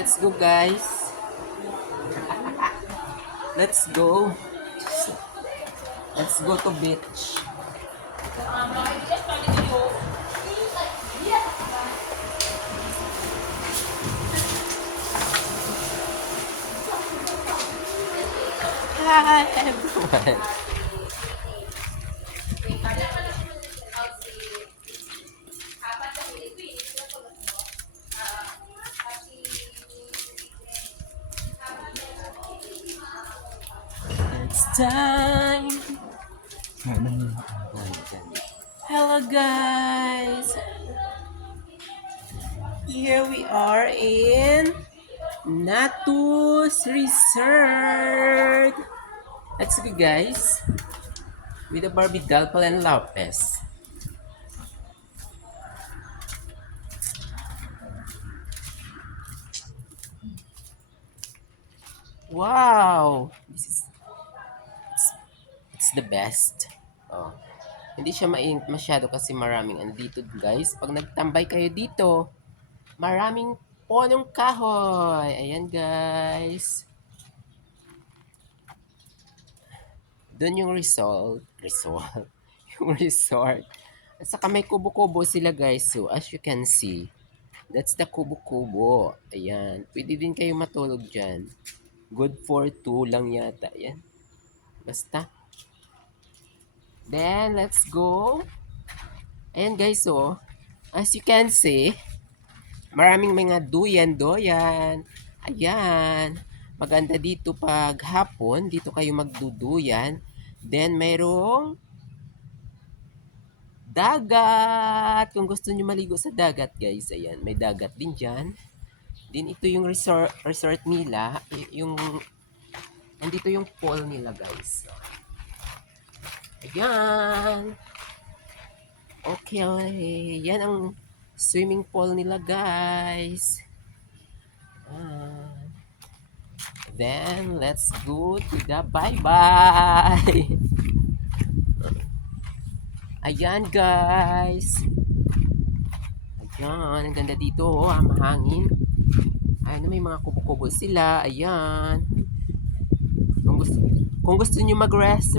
Let's go, guys. Let's go. Let's go to beach. Hi, everyone. It's time. Hello, guys. Here we are in Natus Resort. Let's go, guys. With the Barbie Dalpal and Lopez. Wow! It's the best. Oh. Hindi siya mainit masyado kasi maraming andito, guys. Pag nagtambay kayo dito, maraming punong kahoy. Ayan, guys. Doon yung resort. Yung resort. At saka may kubo-kubo sila, guys. So, as you can see, that's the kubo-kubo. Ayan. Pwede din kayo matulog dyan. Good for 2 lang yata. Ayan. Basta. Then, let's go. Ayan, guys, so, as you can see, maraming mga duyan-doyan. Ayan. Maganda dito pag hapon. Dito kayo magduduyan. Then, mayroong dagat. Kung gusto nyo maligo sa dagat, guys. Ayan. May dagat din dyan. Then, ito yung resort nila. Yung, nandito yung pool nila, guys. Ayan. Okay. Yan ang swimming pool nila, guys. Then, let's go to the bye-bye. Ayan, guys. Ayan, ang ganda dito. Oh, mahangin. Ayan, may mga kubo-kubo sila. Ayan. Kung gusto nyo mag-rest,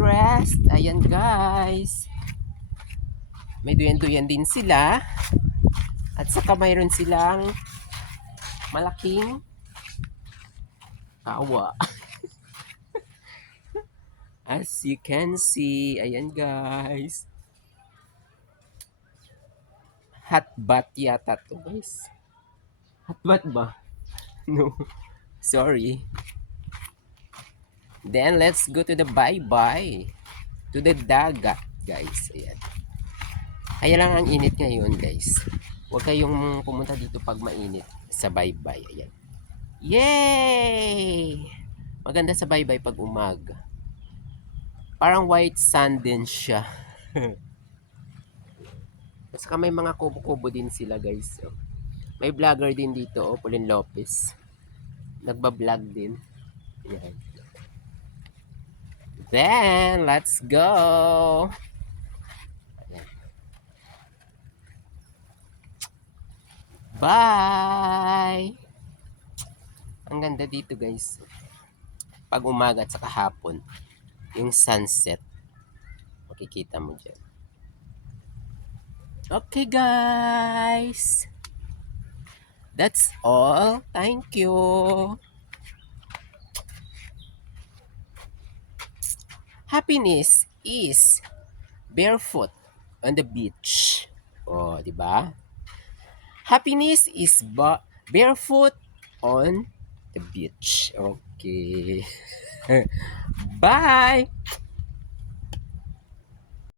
ayan, guys. May duyan-duyan din sila. At saka mayroon silang malaking kawa. As you can see, ayan, guys. Hot bath yata to, guys. Hot bath ba? No. Sorry. Then, let's go to the bye-bye. To the dagat, guys. Ayan. Kaya lang ang init ngayon, guys. Huwag kayong pumunta dito pag mainit sa bye-bye. Ayan. Yay! Maganda sa bye-bye pag umaga. Parang white sand din siya. At saka may mga kubo-kubo din sila, guys. So, may vlogger din dito, Pauline Lopez. Nagba-vlog din. Ayan. Then, let's go! Ayan. Bye! Ang ganda dito, guys. Pag umaga at saka hapon, yung sunset, makikita mo dyan. Okay, guys. That's all. Thank you. Happiness is barefoot on the beach. Oh, di ba? Happiness is barefoot on the beach. Okay. Bye.